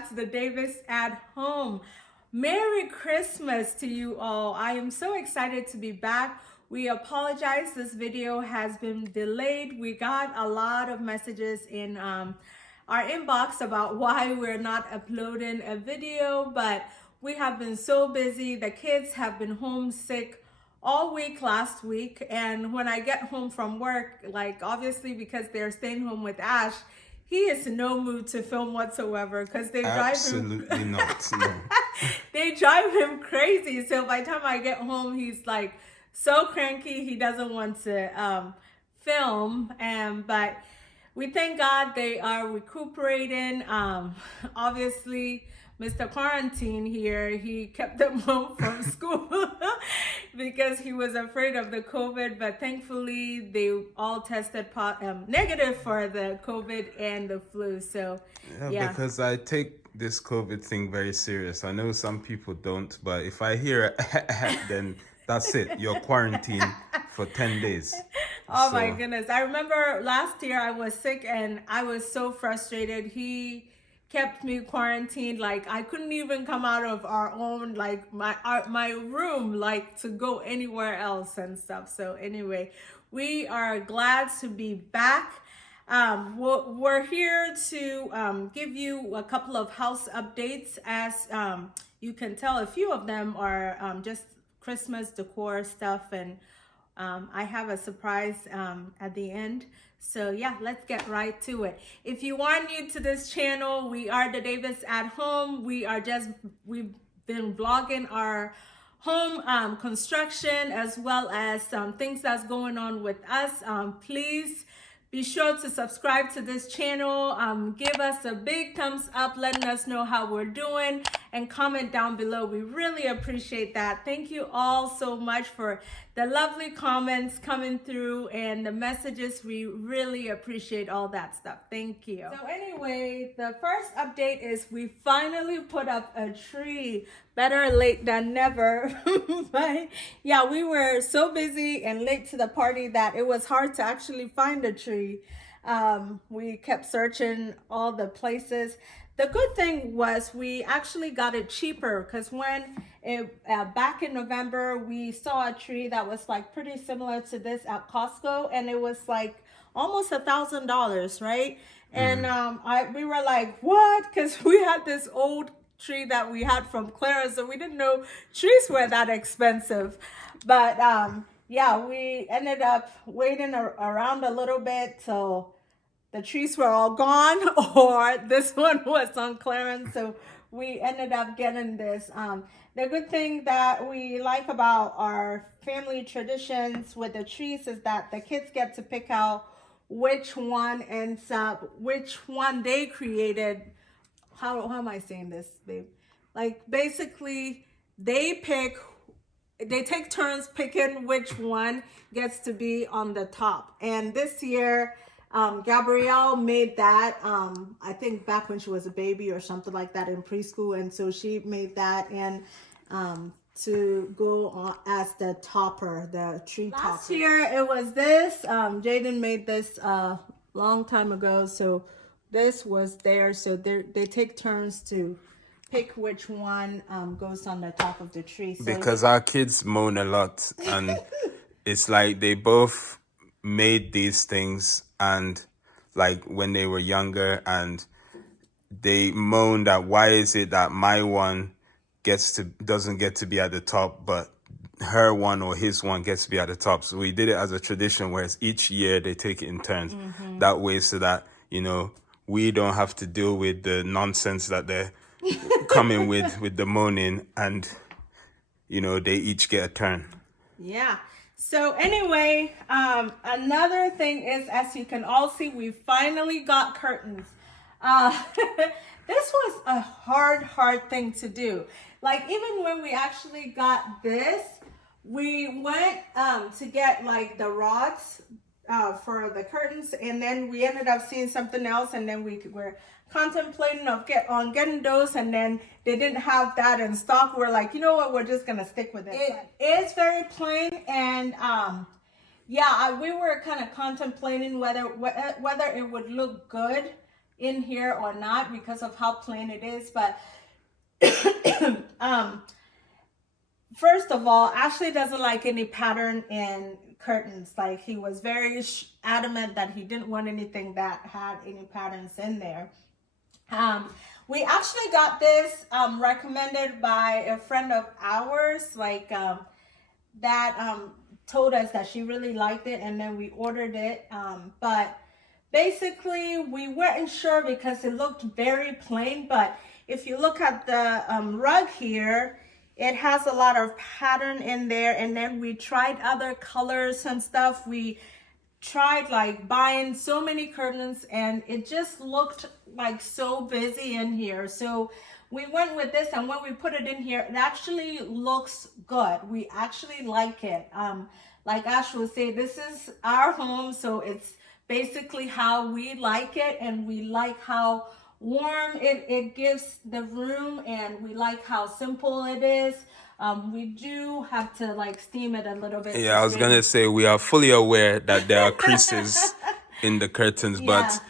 back to the Davis at Home. Merry Christmas to you all. I am so excited to be back. We apologize, this video has been delayed. We got a lot of messages in our inbox about why we're not uploading a video, but we have been so busy. The kids have been homesick all week last week, and when I get home from work, like obviously because they're staying home with Ash, he is in no mood to film whatsoever because they drive him Absolutely not. No. they drive him crazy. So by the time I get home, he's like so cranky he doesn't want to film. But we thank God they are recuperating. Obviously Mr. Quarantine here, he kept them home from school because he was afraid of the COVID, but thankfully they all tested negative for the COVID and the flu. So yeah. Because I take this COVID thing very serious. I know some people don't, but if I hear then that's it. You're quarantined for 10 days. Oh my goodness. I remember last year I was sick and I was so frustrated. He kept me quarantined. Like I couldn't even come out of our own, like my room, like to go anywhere else and stuff. So anyway, we are glad to be back. We're here to give you a couple of house updates. As you can tell, a few of them are just Christmas decor stuff, and I have a surprise at the end. So yeah, let's get right to it. If you are new to this channel, we are the Davis at Home. We've been vlogging our home construction as well as some things that's going on with us. Please be sure to subscribe to this channel. Give us a big thumbs up, letting us know how we're doing, and comment down below. We really appreciate that. Thank you all so much for the lovely comments coming through and the messages. We really appreciate all that stuff. Thank you. So anyway, the first update is we finally put up a tree. Better late than never. But yeah, we were so busy and late to the party that it was hard to actually find a tree. We kept searching all the places. The good thing was we actually got it cheaper because when back in November, we saw a tree that was like pretty similar to this at Costco, and it was like almost $1,000, right? And we were like, what? Because we had this old tree that we had from Clara, so we didn't know trees were that expensive. But yeah, we ended up waiting around a little bit till the trees were all gone, or this one was on clearance, so we ended up getting this. The good thing that we like about our family traditions with the trees is that the kids get to pick out which one ends up, which one they created. How am I saying this, babe? Like basically they take turns picking which one gets to be on the top. And this year, Gabrielle made that, I think back when she was a baby or something like that in preschool. And so she made that, and to go on as the topper, the tree topper. Last year it was this. Jaden made this long time ago. So this was there. So they take turns to pick which one goes on the top of the tree. So Because our kids moan a lot, and it's like they both made these things, and like when they were younger, and they moan that why is it that my one doesn't get to be at the top, but her one or his one gets to be at the top. So we did it as a tradition, whereas each year they take it in turns. That way, so that we don't have to deal with the nonsense that they're coming with the moaning, and they each get a turn. Yeah. So anyway, another thing is, as you can all see, we finally got curtains. This was a hard thing to do. Like even when we actually got this, we went to get like the rods for the curtains, and then we ended up seeing something else, and then we were contemplating on getting those, and then they didn't have that in stock. We're like, you know what, we're just gonna stick with it. It is very plain, and yeah, we were kind of contemplating whether it would look good in here or not because of how plain it is. But first of all, Ashley doesn't like any pattern in curtains. Like, he was very adamant that he didn't want anything that had any patterns in there. We actually got this recommended by a friend of ours, like that told us that she really liked it, and then we ordered it. But basically, we weren't sure because it looked very plain. But if you look at the rug here, it has a lot of pattern in there. And then we tried other colors and stuff. We tried like buying so many curtains, and it just looked like so busy in here. So we went with this, and when we put it in here, it actually looks good. We actually like it. Like Ash will say, this is our home, so it's basically how we like it, and we like how warm it gives the room, and we like how simple it is. We do have to like steam it a little bit. Yeah, I was gonna say we are fully aware that there are creases in the curtains, but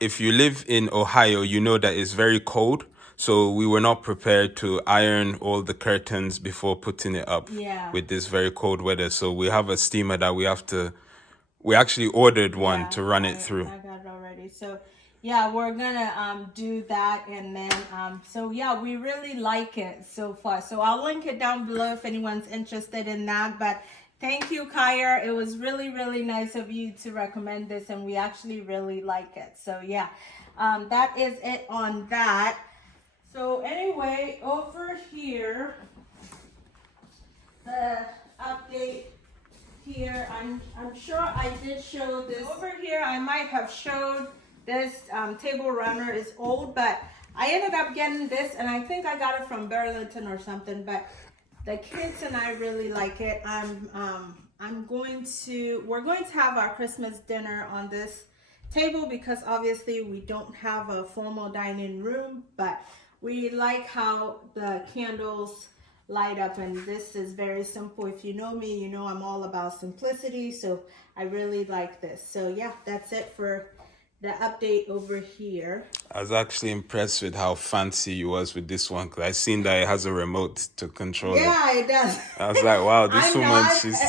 if you live in Ohio, you know that it's very cold. So we were not prepared to iron all the curtains before putting it up with this very cold weather. So we have a steamer that we actually ordered one to run it through. I got it already. So yeah, we're gonna do that, and then so yeah, we really like it so far. So I'll link it down below if anyone's interested in that. But thank you, Kyer. It was really, really nice of you to recommend this, and we actually really like it. So yeah, that is it on that. So anyway, over here, the update here, I'm sure I did show this. Over here, I might have showed this table runner is old, but I ended up getting this, and I think I got it from Burlington or something, but the kids and I really like it. we're going to have our Christmas dinner on this table because obviously we don't have a formal dining room, but we like how the candles light up, and this is very simple. If you know me, you know I'm all about simplicity, so I really like this. So yeah, that's it for the update over here. I was actually impressed with how fancy you was with this one, because I seen that it has a remote to control it. Yeah, it does. I was like, wow, this woman, she's...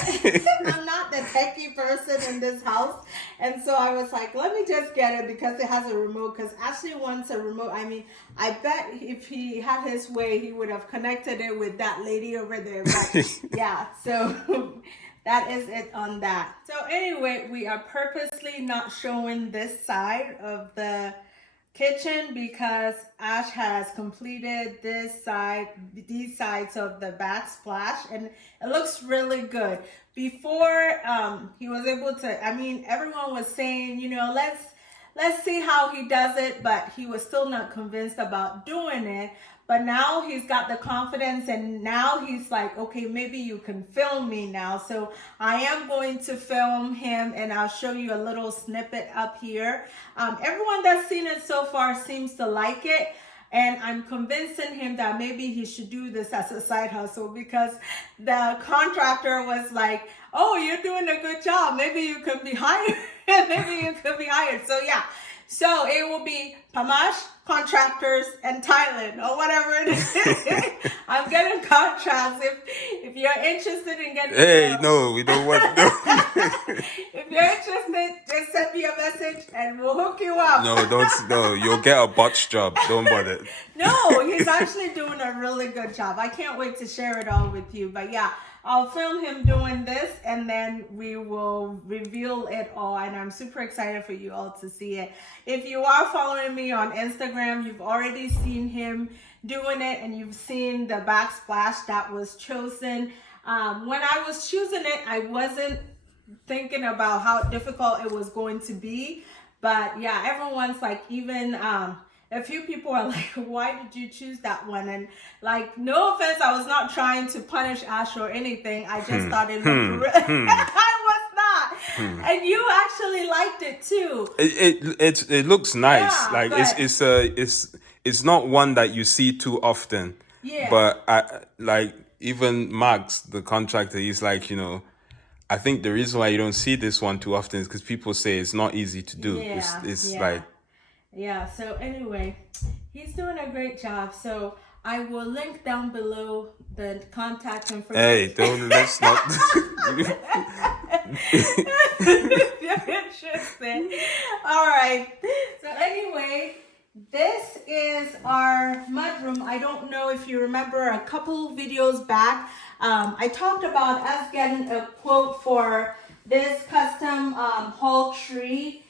I'm not the techie person in this house. And so I was like, let me just get it because it has a remote, because Ashley wants a remote. I mean, I bet if he had his way, he would have connected it with that lady over there. But yeah, so... that is it on that. So anyway, we are purposely not showing this side of the kitchen because Ash has completed this side, these sides of the backsplash, and it looks really good. Before he was able to, I mean, everyone was saying, you know, let's see how he does it, but he was still not convinced about doing it. But now he's got the confidence, and now he's like, okay, maybe you can film me now. So I am going to film him, and I'll show you a little snippet up here. Everyone that's seen it so far seems to like it, and I'm convincing him that maybe he should do this as a side hustle, because the contractor was like, oh, you're doing a good job. Maybe you could be hired. Maybe you could be hired. So yeah. So it will be Pamash, Contractors, and Thailand, or whatever it is. I'm getting contracts. If you're interested in getting... Hey, no, we don't want... No. If you're interested, just send me a message and we'll hook you up. No, you'll get a botch job. Don't bother. No, he's actually doing a really good job. I can't wait to share it all with you. But yeah, I'll film him doing this, and then we will reveal it all, and I'm super excited for you all to see it. If you are following me on Instagram, you've already seen him doing it, and you've seen the backsplash that was chosen. When I was choosing it, I wasn't thinking about how difficult it was going to be, but yeah, everyone's like, even a few people are like, why did you choose that one? And like, no offense, I was not trying to punish Ash or anything. I just thought it looked I was not. And you actually liked it too. It looks nice. Yeah, like but... it's not one that you see too often. Yeah. But like even Max, the contractor, he's like, you know, I think the reason why you don't see this one too often is because people say it's not easy to do. Yeah, It's yeah. like... Yeah, so anyway, he's doing a great job. So I will link down below the contact information. Hey, let's not. You're interested. All right. So anyway, this is our mudroom. I don't know if you remember a couple videos back, I talked about us getting a quote for this custom hall tree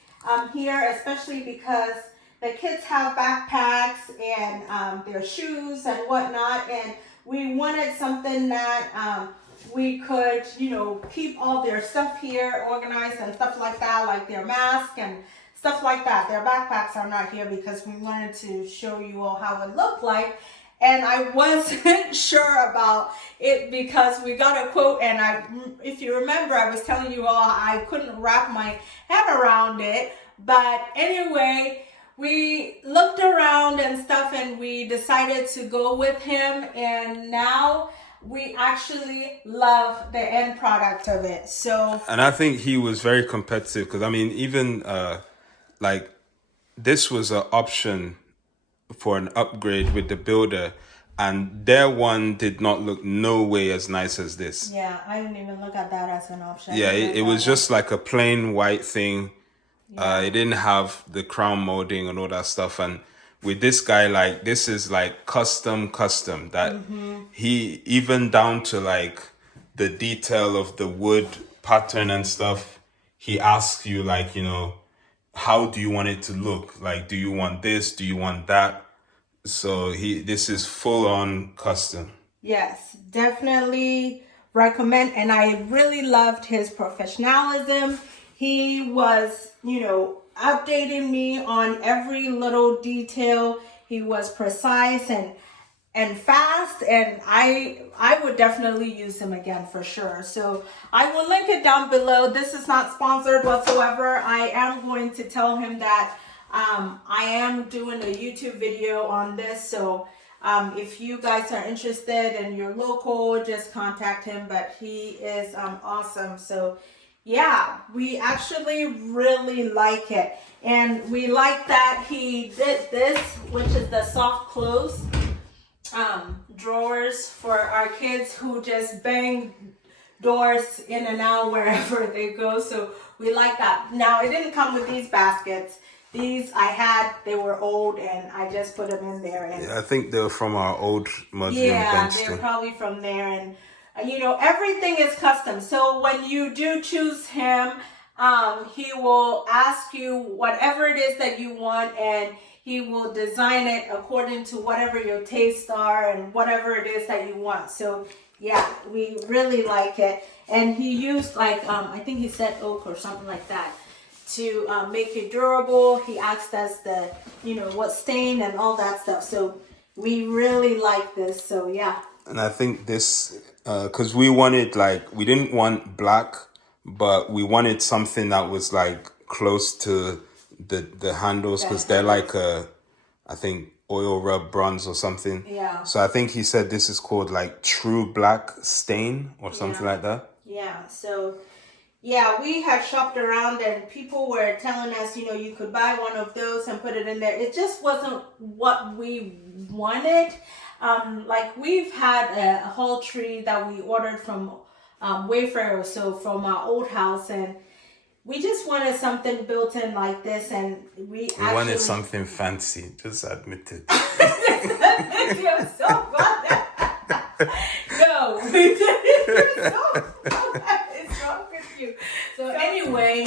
here, especially because the kids have backpacks and their shoes and whatnot, and we wanted something that we could, you know, keep all their stuff here organized and stuff like that, like their mask and stuff like that. Their backpacks are not here because we wanted to show you all how it looked like. And I wasn't sure about it because we got a quote, and if you remember, I was telling you all I couldn't wrap my head around it. But anyway, we looked around and stuff and we decided to go with him, and now we actually love the end product of it. So, and I think he was very competitive because I mean, even like this was an option for an upgrade with the builder, and their one did not look no way as nice as this. Yeah, I didn't even look at that as an option. Yeah, it was just like a plain white thing. Yeah. It didn't have the crown molding and all that stuff. And with this guy, like, this is like custom that he, even down to like the detail of the wood pattern and stuff, he asks you like, you know, how do you want it to look? Like, do you want this? Do you want that? So this is full on custom. Yes, definitely recommend. And I really loved his professionalism. He was, you know, updating me on every little detail. He was precise and fast, and I would definitely use him again for sure. So I will link it down below. This is not sponsored whatsoever. I am going to tell him that I am doing a YouTube video on this. So if you guys are interested and you're local, just contact him. But he is awesome. So yeah, we actually really like it. And we like that he did this, which is the soft close drawers for our kids who just bang doors in and out wherever they go. So we like that. Now, it didn't come with these baskets. These I had, they were old, and I just put them in there. And I think they're from our old mudroom. yeah, they're probably from there. And you know, everything is custom. So when you do choose him, he will ask you whatever it is that you want, and he will design it according to whatever your tastes are and whatever it is that you want. So yeah, we really like it. And he used like, I think he said oak or something like that to make it durable. He asked us you know, what stain and all that stuff. So we really like this. So yeah. And I think this, because we wanted, like, we didn't want black, but we wanted something that was like close to the handles, because they're like I think oil rub bronze or something. Yeah. So I think he said this is called like true black stain or something like that. Yeah. So yeah, we had shopped around and people were telling us, you know, you could buy one of those and put it in there. It just wasn't what we wanted. Like we've had a hall tree that we ordered from Wayfair or so from our old house, and we just wanted something built in like this, and we wanted something fancy. Just admit it. You're so bad. No, we didn't. You're so bad. It's wrong with you. So anyway,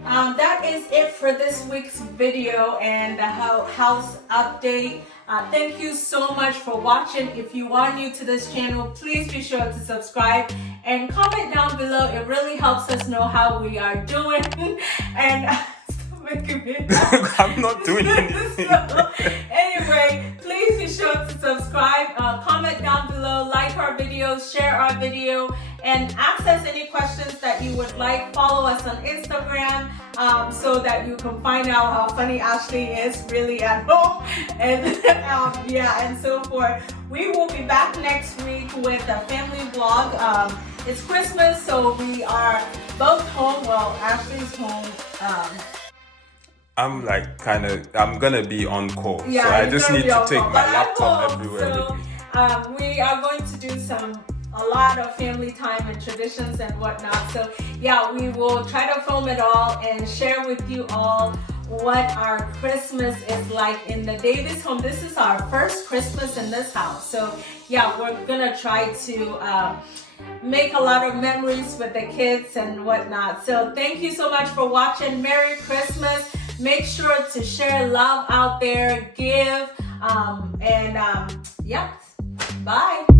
that is it for this week's video and the house update. Thank you so much for watching. If you are new to this channel, please be sure to subscribe and comment down below. It really helps us know how we are doing. And stop making me laugh. I'm not doing anything. So, anyway, please be sure to subscribe, comment down below, like our videos, share our video, and ask us any questions that you would like. Follow us on Instagram so that you can find out how funny Ashley is really at home, and yeah, and so forth. We will be back next week with a family vlog. It's Christmas, so we are both home. Well, Ashley's home. I'm like I'm gonna be on call, Yeah, so I you're just gonna need be to on take call, my but I'm laptop home, everywhere with so me. we are going to do a lot of family time and traditions and whatnot. So yeah, we will try to film it all and share with you all what our Christmas is like in the Davis home. This is our first Christmas in this house. So yeah, we're gonna try to make a lot of memories with the kids and whatnot. So thank you so much for watching. Merry Christmas. Make sure to share love out there, give, yeah, bye.